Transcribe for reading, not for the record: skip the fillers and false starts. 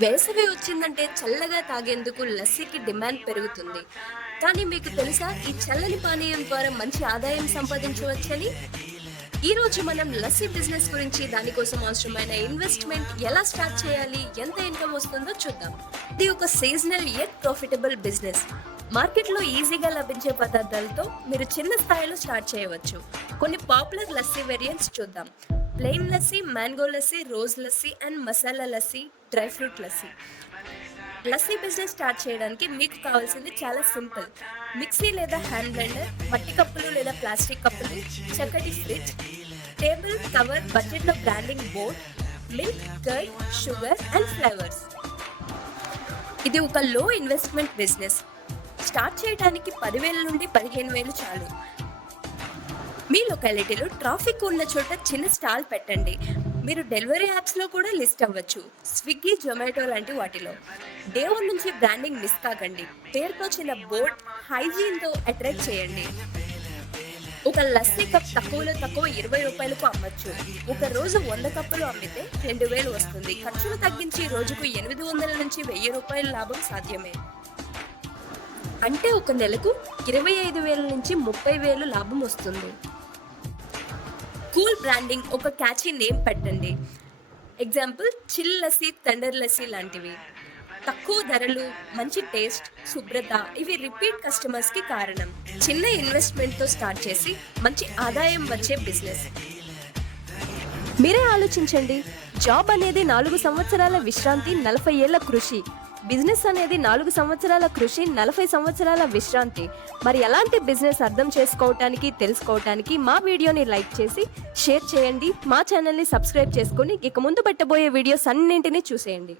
వేసవి వచ్చిందంటే చల్లగా తాగేందుకు లస్సీకి డిమాండ్ పెరుగుతుంది. కానీ మీకు తెలుసా ఈ చల్లని పానీయం ద్వారా మంచి ఆదాయం సంపాదించవచ్చని? ఈరోజు మనం లస్సీ బిజినెస్ గురించి, దానికోసం అవసరమైన ఇన్వెస్ట్మెంట్, ఎలా స్టార్ట్ చేయాలి, ఎంత ఇన్కమ్ వస్తుందో చూద్దాం. ఇది ఒక సీజనల్ యెట్ ప్రాఫిటబుల్ బిజినెస్. మార్కెట్లో ఈజీగా లభించే పదార్థాలతో మీరు చిన్న స్థాయిలో స్టార్ట్ చేయవచ్చు. కొన్ని పాపులర్ లస్సీ వేరియంట్స్ చూద్దాం. Plain lassi, mango lassi, rose lassi and masala lassi, dry fruit lassi. Lassi business start చేయడానికి మీకు కావాల్సింది చాలా సింపుల్. మిక్సీ లేదా హ్యాండ్ బ్లెండర్, మట్టి కప్పులు లేదా ప్లాస్టిక్ కప్పులు, చక్కటి ఫ్రిడ్జ్, టేబుల్ కవర్, బడ్జెట్లో branding board, milk, curd, sugar and flavours. ఇది ఒక లో ఇన్వెస్ట్మెంట్ బిజినెస్. స్టార్ట్ చేయడానికి 10,000 నుండి 15,000 చాలు. మీ లొకాలిటీలో ట్రాఫిక్ ఉన్న చోట చిన్న స్టాల్ పెట్టండి. మీరు డెలివరీ యాప్స్లో కూడా లిస్ట్ అవ్వచ్చు, స్విగ్గీ, జొమాటో లాంటి వాటిలో. డే 1 నుంచి బ్రాండింగ్ మిస్ కాకండి. పేరుతో చిన్న బోర్డ్, హైజీన్తో అట్రాక్ట్ చేయండి. ఒక లస్సీ కప్ తక్కువలో తక్కువ 20 రూపాయలకు అమ్మచ్చు. ఒక రోజు 100 కప్పులు అమ్మితే 2,000 వస్తుంది. ఖర్చులు తగ్గించి రోజుకు 800 నుంచి 1,000 రూపాయల లాభం సాధ్యమే. అంటే ఒక నెలకు 25,000 నుంచి 30,000 లాభం వస్తుంది. కూల్ బ్రాండింగ్, ఒక క్యాచీ నేమ్ పెట్టండి. Example chill lassi, thunder lassi లాంటివి. తక్కువ ధరలు, మంచి టేస్ట్, శుభ్రత ఇవి రిపీట్ కస్టమర్స్కి కారణం. చిన్న ఇన్వెస్ట్మెంట్తో స్టార్ట్ చేసి మంచి ఆదాయం వచ్చే బిజినెస్. మీరే ఆలోచించండి. జాబ్ అనేది 4 సంవత్సరాల విశ్రాంతి, 40 ఏళ్ల కృషి. బిజినెస్ అనేది 4 సంవత్సరాల కృషి, 40 సంవత్సరాల విశ్రాంతి. మరి ఎలాంటి బిజినెస్ అర్థం చేసుకోవటానికి, తెలుసుకోవటానికి మా వీడియోని లైక్ చేసి షేర్ చేయండి. మా ఛానల్ని సబ్స్క్రైబ్ చేసుకొని ఇక ముందు పెట్టబోయే వీడియోస్ అన్నింటినీ చూసేయండి.